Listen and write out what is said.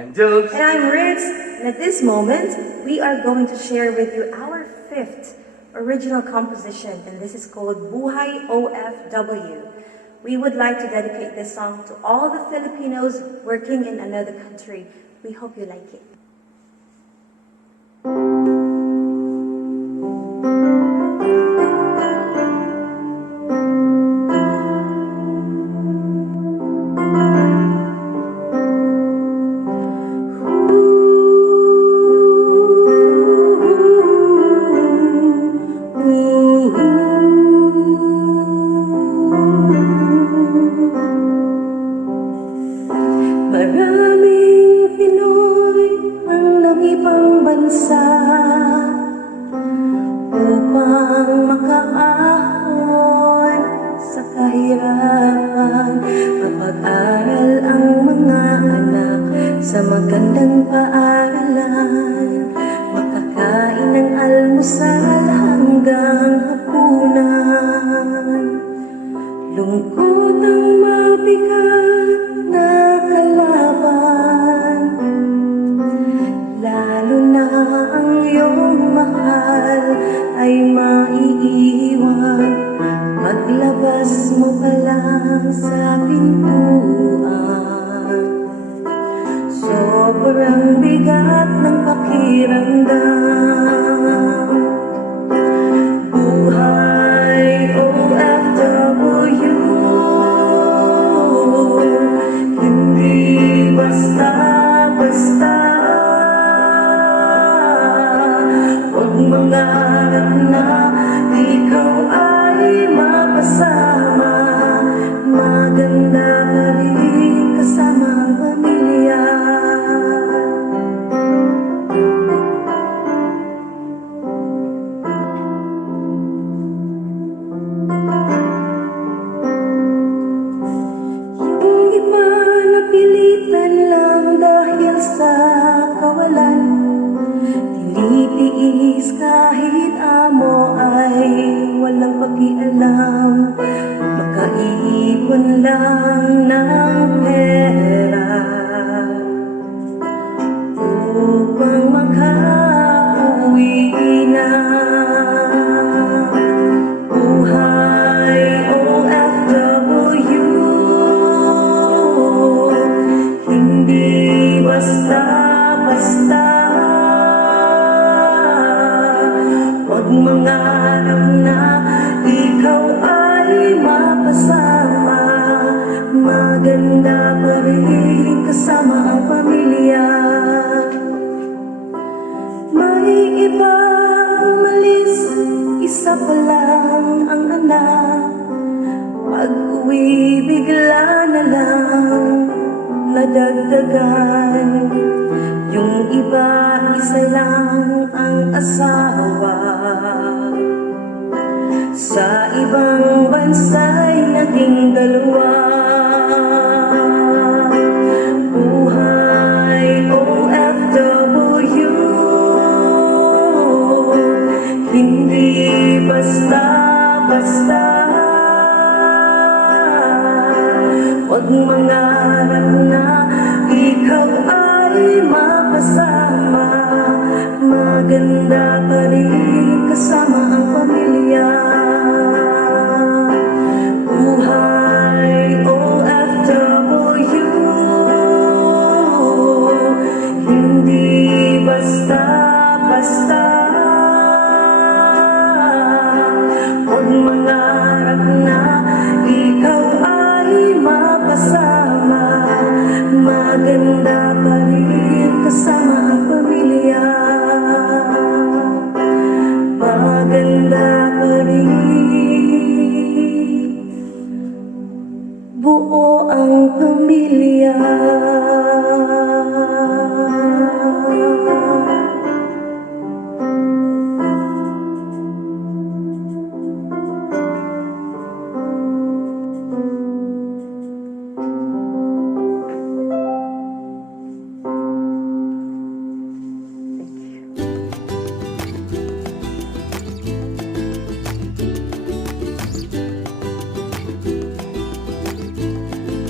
I'm Gilbs. And I'm Ritz. And at this moment, we are going to share with you our 5th original composition, and this is called Buhay OFW. We would like to dedicate this song to all the Filipinos working in another country. We hope you like it. Maraming Pinoy ang nag-ibang bansa upang makaahon sa kahirapan. Mapag-aral ang mga anak sa magandang paaralan. Makakain ng almusal hanggang hapunan. Lungkot ang mabigat na kalaban, lalo na ang iyong mahal ay maiiwan. Paglabas mo pa lang sa pintuan, sobrang bigat ng pakiramdam. Buhay OFW, hindi basta-basta. Huwag mangarap na ikaw ay mapasama. Maganda pa rin kasama ang pamilya. Yung iba napilitan lang dahil sa kawalan, tinitiis kahit amo ay walang pakialam. Makaipon lang ng pera upang makauwi na. Buhay OFW, hindi basta-basta. Huwag mangarap na ikaw ay mapasama. Maganda pa rin kasama ang pamilya. May iba umalis, isa pa lang ang anak. Pag-uwi bigla na lang nadagdagan. Yung iba isa lang ang asawa. Sa ibang bansa'y naging dalawa. Buhay OFW, hindi basta-basta. Huwag mangarap na ikaw ay mapasama. Maganda pa rin kasama ang pamilya. Buhay OFW, hindi basta-basta. Huwag mangarap na ikaw ay mapasama. Maganda pa rin kasama ang pamilya. Maganda pa rin, buo ang pamilya.